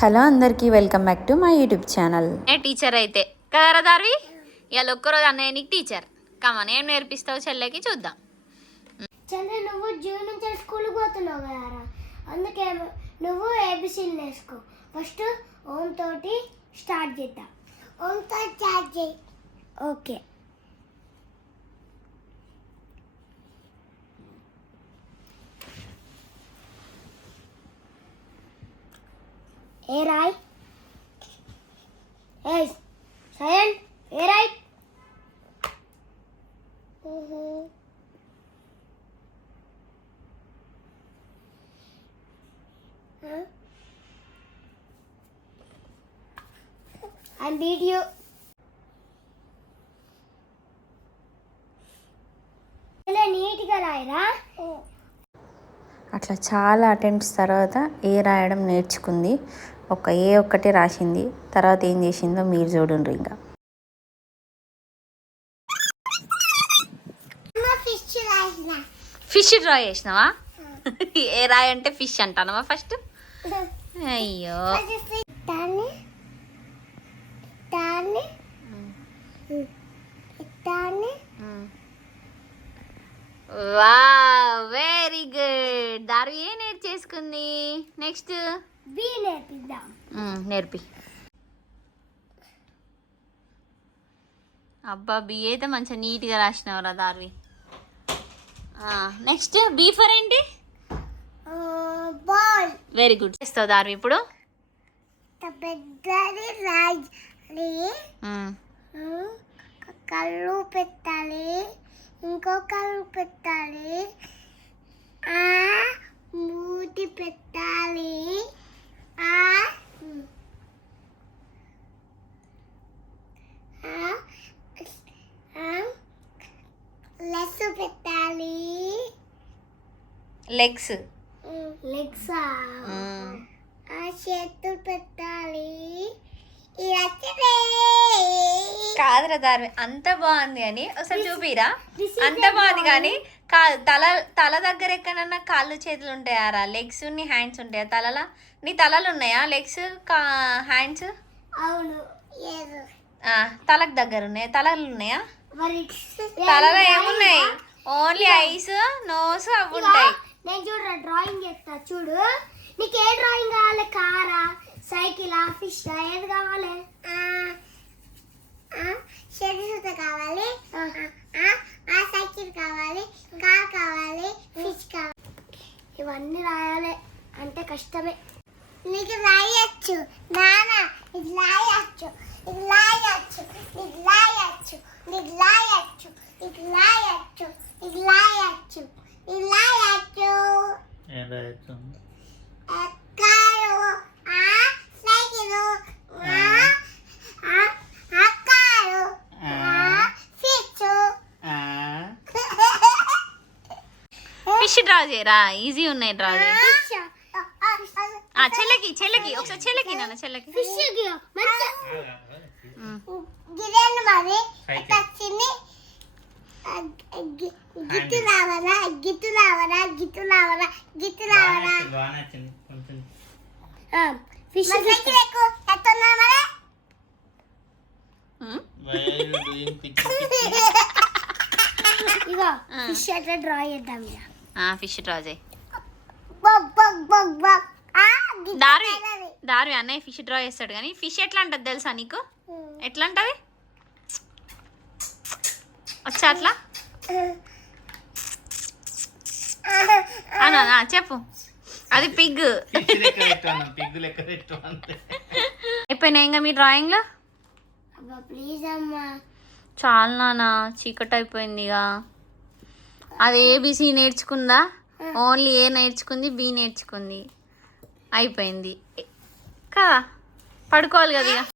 Hello అందరికీ welcome back to my YouTube channel. Teacher అయితే కదరా దార్వి, ఇవాళ ఒక్కరోజు అన్నయ్య నీకు టీచర్. కమన్, ఏం నేర్పిస్తావు చెల్లెకి చూద్దాం. చంద్ర, నువ్వు జూన్ నుంచి స్కూల్కి పోతున్నావు కదరా, అందుకే నువ్వు ఏబిసిలు నేర్చుకో. ఫస్ట్ ఓం తోటి స్టార్ట్ చేద్దాం. ఓంతో స్టార్ట్ చేయి. ఓకే. ఏ రాయ్, ఏ సైలెంట్, ఏ రాయ్. I beat you. నీట్గా రాయరా. అట్లా చాలా అటెంప్ట్స్ తర్వాత ఏ రాయడం నేర్చుకుంది. ఏ ఒక్కటే రాసింది. తర్వాత ఏం చేసిందో మీరు చూడండి. ఇంకా ఫిష్ డ్రా చేసినావా? ఏ రాయి అంటే ఫిష్ అంటానమా ఫస్ట్? అయ్యో, వావ్, వెరీ గుడ్. దారు ఏ నేర్చేసుకుంది. Next B నేర్పిద్దాం. నేర్పి. అబ్బా, బి అయితే మంచిగా నీట్గా రాసినవరా దార్వి. నెక్స్ట్ బి ఫర్ ఏంటి? బాల్. Very good. చేస్తావు దార్వి ఇప్పుడు? పెద్దది రాయాలి, కళ్ళు పెట్టాలి, ఇంకో కళ్ళు పెట్టాలి, మూతి పెట్టాలి, లెగ్స్ పెట్టాలి. లెగ్స్ చేతులు పెట్టాలి. కాదురా దార్వి, అంత బాగుంది అని ఒకసారి చూపిరా. అంత బాగుంది కానీ తల దగ్గర ఎక్కడన్నా కాళ్ళు చేతులు ఉంటాయారా? లెగ్స్ నీ హ్యాండ్స్ ఉంటాయా తలలా? నీ తలలు ఉన్నాయా లెగ్స్ హ్యాండ్స్? అవును. తలకు దగ్గర ఉన్నాయా? తలలు ఉన్నాయా? తలలో ఏమున్నాయి? ఓన్లీ ఐస్, నోస్ అవి ఉంటాయి. నేను చూడరా డ్రాయింగ్ చేస్తా చూడు. నీకు ఏ డ్రాయింగ్ కావాలి? కారా, సైకిలా, ఫిష్ ఏది కావాలి? షెడ్ కావాలి, సైకిల్ కావాలి, కార్ కావాలి, ఫిష్ కావాలి. ఇవన్నీ రాయాలి అంటే కష్టమే. నీకు రాయొచ్చు నానా, ఇది రాయొచ్చు, ఇది రాయొచ్చు, ఇది రాయొచ్చు, ఇది రాయొచ్చు, ఇది రాయొచ్చు, ఇది రాయొచ్చు, ఇది రాయొచ్చు. Car, cycle, car, fish. Fish draw చేయరా, ఈజీ ఉన్నాయి డ్రా చేయి. చెల్లెకి ఒకసారి చెల్లెకి నాన్న, చెల్లెకి ఫిష్ గిరేను మరి వచ్చింది. గిట్టు రావాలా, గిట్టు రావాలా, గిట్టు రావాలా, గిట్టు రావాలా. ఫిష్ ఎక్కువ ఎత్తున్నా మరి. ఇగో ఫిష్ ఎట్లా డ్రా చేద్దాం. ఫిష్ డ్రా చేయి. దారి అన్నయ్య ఫిష్ డ్రా చేస్తాడు కానీ ఫిష్ ఎట్లా అంటది తెలుసా నీకు? ఎట్లా అంటది? వచ్చా అట్లా అనా చెప్పు. అది పిగ్. అయిపోయినా ఇంకా మీ డ్రాయింగ్లో? ప్లీజ్ అమ్మా. చాలా నానా, చీకటి అయిపోయింది. ఇక అది ఏబిసి నేర్చుకుందా? ఓన్లీ ఏ నేర్చుకుంది, బి నేర్చుకుంది, అయిపోయింది కదా. పడుకోవాలి కదా ఇక.